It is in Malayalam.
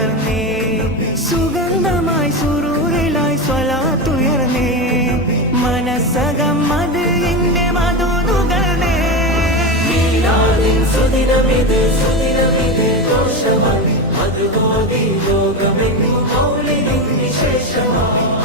പകർന്നേ, സുഗന്ധമായി സുറൂറിലായി സ്വലാത്തുയർന്നേ, മനസ്സകം അത് എന്റെ മധു നുകർന്നേ. മീലാദിൻ സുദിനമിത് ഘോഷമായി മധുബോധി ലോകമെങ്ങും മൗലിദിൻ വിശേഷമായി.